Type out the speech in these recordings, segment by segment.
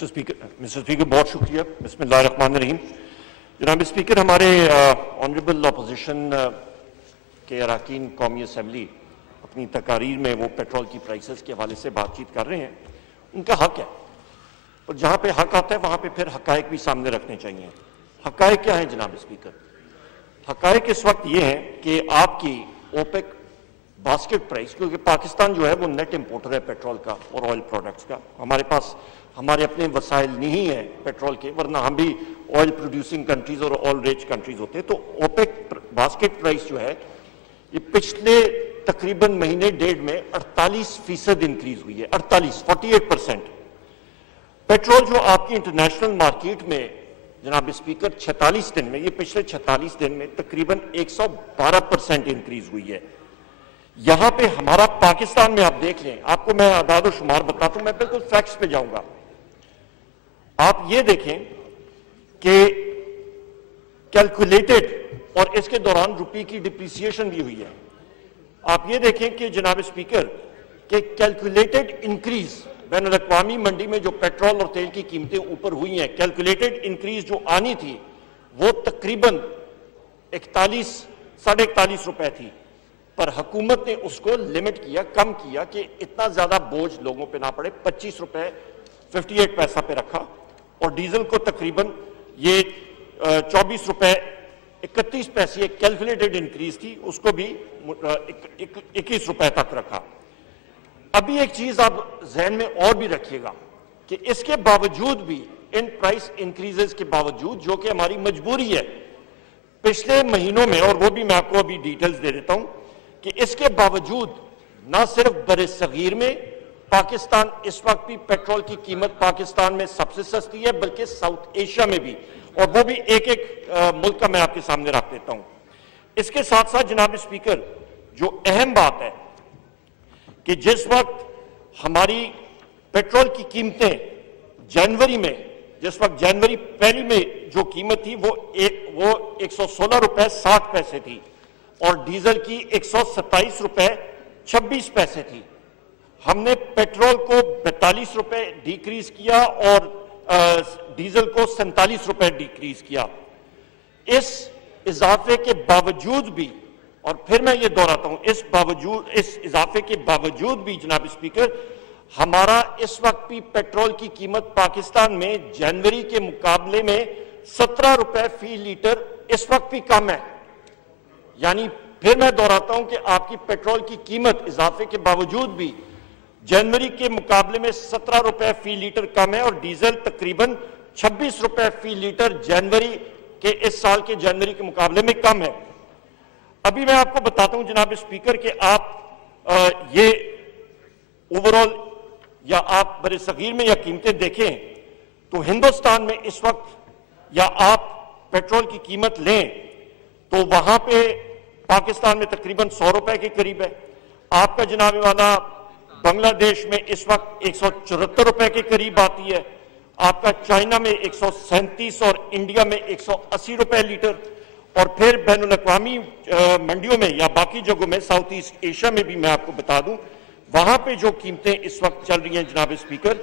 Mister speaker بہت شکریہ. بسم اللہ الرحمن الرحیم. جناب اسپیکر، ہمارے آنریبل اپوزیشن کے اراکین قومی اسمبلی اپنی تقاریر میں وہ پیٹرول کی پرائسز کے حوالے سے بات چیت کر رہے ہیں. ان کا حق ہے، اور جہاں پہ حق آتا ہے وہاں پہ پھر حقائق بھی سامنے رکھنے چاہیے. حقائق کیا ہیں جناب اسپیکر؟ حقائق اس وقت یہ ہیں کہ آپ کی اوپیک باسکٹ پرائس، کیونکہ پاکستان جو ہے وہ نیٹ امپورٹر ہے پیٹرول کا اور آئل پروڈکٹس کا. ہمارے پاس ہمارے اپنے وسائل نہیں ہیں پیٹرول کے، ورنہ ہم بھی آئل پروڈیوسنگ کنٹریز اور آئل ریچ کنٹریز ہوتے ہیں. تو اوپیک باسکٹ پرائس جو ہے یہ پچھلے تقریباً مہینے ڈیڑھ میں 48% انکریز ہوئی ہے. 48% پیٹرول جو آپ کی انٹرنیشنل مارکیٹ میں جناب اسپیکر 46 دن میں، یہ پچھلے 46 دن میں تقریباً 112% انکریز ہوئی ہے. یہاں پہ ہمارا پاکستان میں آپ دیکھ لیں، آپ کو میں اعداد و شمار بتاتا ہوں، میں بالکل فیکٹس پہ جاؤں گا. آپ یہ دیکھیں کہ کیلکولیٹڈ، اور اس کے دوران روپی کی ڈپریسیشن بھی ہوئی ہے. آپ یہ دیکھیں کہ جناب اسپیکر کہ کیلکولیٹڈ انکریز بین الاقوامی منڈی میں جو پیٹرول اور تیل کی قیمتیں اوپر ہوئی ہیں، کیلکولیٹڈ انکریز جو آنی تھی وہ تقریباً 41.5 روپے تھی، پر حکومت نے اس کو لمٹ کیا، کم کیا کہ اتنا زیادہ بوجھ لوگوں پہ نہ پڑے. 25 روپے 58 پیسہ پہ رکھا، اور ڈیزل کو تقریباً یہ 24 روپے 31 پیسے ایک کیلکولیٹڈ انکریز تھی، اس کو بھی 21 روپے تک رکھا. ابھی ایک چیز آپ ذہن میں اور بھی رکھیے گا کہ اس کے باوجود بھی، ان پرائس انکریزز کے باوجود، جو کہ ہماری مجبوری ہے پچھلے مہینوں میں، اور وہ بھی میں آپ کو ابھی ڈیٹیلز دے دیتا ہوں کہ اس کے باوجود نہ صرف بر صغیر میں پاکستان اس وقت بھی پیٹرول کی قیمت پاکستان میں سب سے سستی ہے، بلکہ ساؤتھ ایشیا میں بھی، اور وہ بھی ایک ملک کا میں آپ کے سامنے رکھ دیتا ہوں. اس کے ساتھ ساتھ جناب اسپیکر جو اہم بات ہے کہ جس وقت ہماری پیٹرول کی قیمتیں جنوری میں، جس وقت جنوری پہلی میں جو قیمت تھی وہ 116 روپے 60 پیسے تھی، اور ڈیزل کی 127 روپے 26 پیسے تھی. ہم نے پیٹرول کو 42 روپے ڈیکریز کیا اور ڈیزل کو 47 روپے ڈیکریز کیا. اس اضافے کے باوجود بھی، اور پھر میں یہ دہراتا ہوں، اس اضافے کے باوجود بھی جناب اسپیکر ہمارا اس وقت بھی پیٹرول کی قیمت پاکستان میں جنوری کے مقابلے میں 17 روپے فی لیٹر اس وقت بھی کم ہے. یعنی پھر میں دہراتا ہوں کہ آپ کی پیٹرول کی قیمت اضافے کے باوجود بھی جنوری کے مقابلے میں 17 روپے فی لیٹر کم ہے، اور ڈیزل تقریباً 26 روپے فی لیٹر جنوری کے اس سال کے جنوری کے مقابلے میں کم ہے. ابھی میں آپ کو بتاتا ہوں جناب اسپیکر کہ آپ یہ اوورال یا آپ بر صغیر میں یا قیمتیں دیکھیں تو ہندوستان میں اس وقت، یا آپ پیٹرول کی قیمت لیں تو وہاں پہ پاکستان میں تقریباً 100 روپے کے قریب ہے. آپ کا جناب والا بنگلہ دیش میں اس وقت 174 روپے کے قریب آتی ہے. آپ کا چائنا میں 137 اور انڈیا میں 180 روپے لیٹر. اور پھر بین الاقوامی منڈیوں میں یا باقی جگہوں میں ساؤتھ ایسٹ ایشیا میں بھی میں آپ کو بتا دوں وہاں پہ جو قیمتیں اس وقت چل رہی ہیں جناب اسپیکر،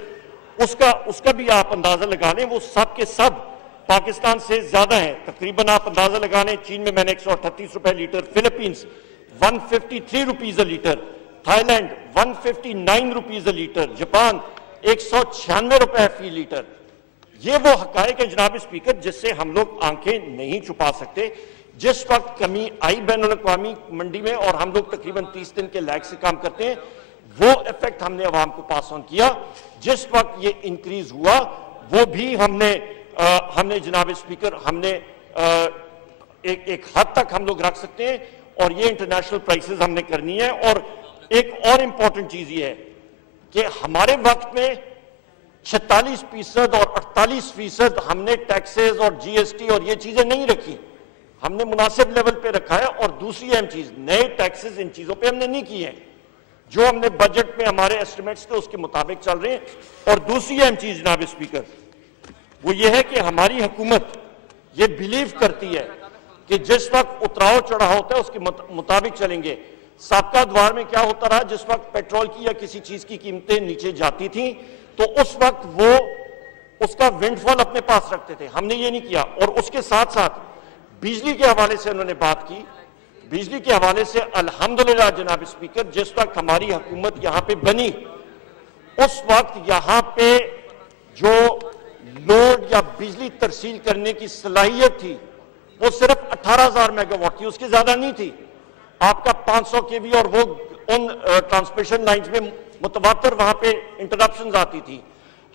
اس کا بھی آپ اندازہ لگا لیں، وہ سب کے سب پاکستان سے زیادہ ہیں. تقریباً آپ اندازہ لگا لیں، چین میں نے 138 روپے litre, Philippines 153 rupees a litre, Thailand 159 rupees a litre, Japan 196 روپے فی لیٹر. یہ وہ حقائق ہیں جناب اسپیکر جس سے ہم لوگ آنکھیں نہیں چھپا سکتے. جس وقت کمی آئی بین الاقوامی منڈی میں، اور ہم لوگ تقریباً 30 دن کے لیگ سے کام کرتے ہیں، وہ ایفیکٹ ہم نے عوام کو پاس آن کیا. جس وقت یہ انکریز ہوا وہ بھی ہم نے جناب اسپیکر ہم نے ایک حد تک ہم لوگ رکھ سکتے ہیں، اور یہ انٹرنیشنل پرائسز ہم نے کرنی ہے. اور ایک اور امپورٹنٹ چیز یہ ہے کہ ہمارے وقت میں 46% اور 48% ہم نے ٹیکسز اور جی ایس ٹی اور یہ چیزیں نہیں رکھی، ہم نے مناسب لیول پہ رکھا ہے. اور دوسری اہم چیز، نئے ٹیکسز ان چیزوں پہ ہم نے نہیں کیے ہیں، جو ہم نے بجٹ میں ہمارے ایسٹیمیٹس تھے اس کے مطابق چل رہے ہیں. اور دوسری اہم چیز جناب اسپیکر وہ یہ ہے کہ ہماری حکومت یہ بلیو کرتی ہے کہ جس وقت اتراؤ چڑھاؤ ہوتا ہے اس کے مطابق چلیں گے. سابقہ ادوار میں کیا ہوتا رہا، جس وقت پیٹرول کی یا کسی چیز کی قیمتیں نیچے جاتی تھیں تو اس وقت وہ اس کا ونڈ فال اپنے پاس رکھتے تھے. ہم نے یہ نہیں کیا. اور اس کے ساتھ ساتھ بجلی کے حوالے سے انہوں نے بات کی. بجلی کے حوالے سے الحمدللہ جناب اسپیکر, جس وقت ہماری حکومت یہاں پہ بنی اس وقت یہاں پہ جو لوڈ یا بجلی ترسیل کرنے کی صلاحیت تھی وہ صرف 18,000 میگا واٹ تھی, اس کی زیادہ نہیں تھی. آپ کا 500 کے وی, اور وہ ان ٹرانسمیشن لائنز میں متواتر وہاں پہ انٹرپشنز آتی تھی.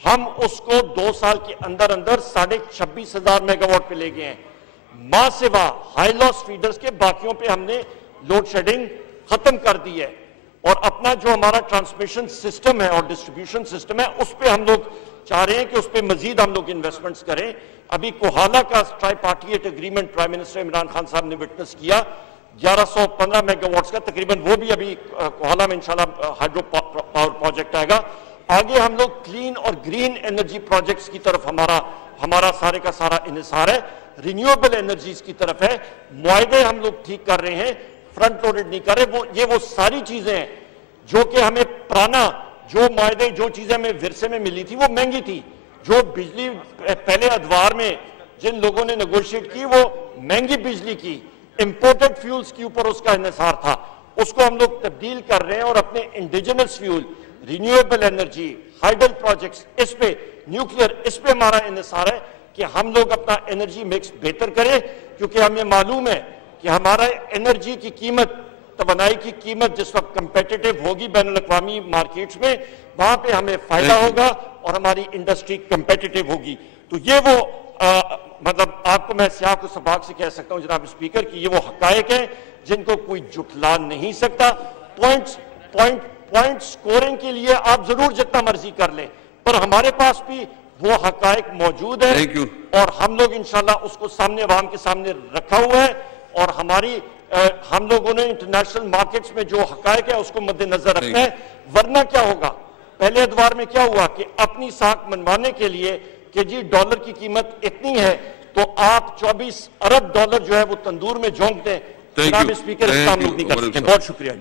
ہم اس کو 2 سال کے اندر 26,500 میگا واٹ پہ لے گئے ہیں. ماں سوا ہائی لاس فیڈرز کے باقیوں پہ ہم نے لوڈ شیڈنگ ختم کر دی ہے. اور اپنا جو ہمارا ٹرانسمیشن سسٹم ہے اور ڈسٹریبیوشن سسٹم ہے اس پہ ہم لوگ چاہ رہے ہیں کہ اس پہ مزید ہم لوگ انویسٹمنٹس کریں. ابھی کوہالا کا tripartite agreement prime minister Imran Khan صاحب نے وٹنس کیا 1115 میگا واٹس کا, تقریباً وہ بھی ابھی کوہالا میں انشاءاللہ ہائیڈرو پاور پروجیکٹ آئے گا. آگے ہم لوگ کلین اور گرین انرجی پروجیکٹس کی طرف ہمارا سارے کا سارا انحصار ہے. رینیویبل انرجیز کی طرف ہے. معاہدے ہم لوگ ٹھیک کر رہے ہیں, فرنٹ لوڈڈ نہیں کر رہے. وہ ساری چیزیں ہیں جو کہ ہمیں پرانا جو معاہدے جو چیزیں ہمیں ورثے میں ملی تھی وہ مہنگی تھی. جو بجلی پہلے ادوار میں جن لوگوں نے نیگوشیٹ کی وہ مہنگی بجلی کی, امپورٹڈ فیولز کے اوپر اس کا انحصار تھا, اس کو ہم لوگ تبدیل کر رہے ہیں اور اپنے indigenous fuel, renewable energy, hydel projects, اس پہ نیوکلیئر, اس پہ ہمارا انحصار ہے کہ ہم لوگ اپنا انرجی مکس بہتر کریں. کیونکہ ہمیں معلوم ہے کہ ہمارا انرجی کی قیمت, توانائی کی قیمت جس وقت کمپیٹیٹو ہوگی بین الاقوامی مارکیٹس میں, وہاں پہ ہمیں فائدہ ہوگا اور ہماری انڈسٹری کمپیٹیٹو ہوگی. تو یہ وہ مطلب آپ کو میں سیاق کو سباق سے کہہ سکتا ہوں جناب اسپیکر کہ یہ وہ حقائق ہیں جن کو کوئی جھٹلا نہیں سکتا. پوائنٹ سکورنگ کے لیے آپ ضرور جتنا مرضی کر لیں, پر ہمارے پاس بھی وہ حقائق موجود ہیں اور ہم لوگ انشاءاللہ اس کو سامنے عوام کے سامنے رکھا ہوا ہے. اور ہم لوگوں نے انٹرنیشنل مارکیٹس میں جو حقائق ہے اس کو مد نظر رکھنا ہے. ورنہ کیا ہوگا, پہلے ادوار میں کیا ہوا کہ اپنی ساکھ منوانے کے لیے کہ جی ڈالر کی قیمت اتنی ہے تو آپ 24 ارب ڈالر جو ہے وہ تندور میں جھونک دیں. جناب اسپیکر اس کا ہم لوگ نہیں کر سکتے. بہت شکریہ.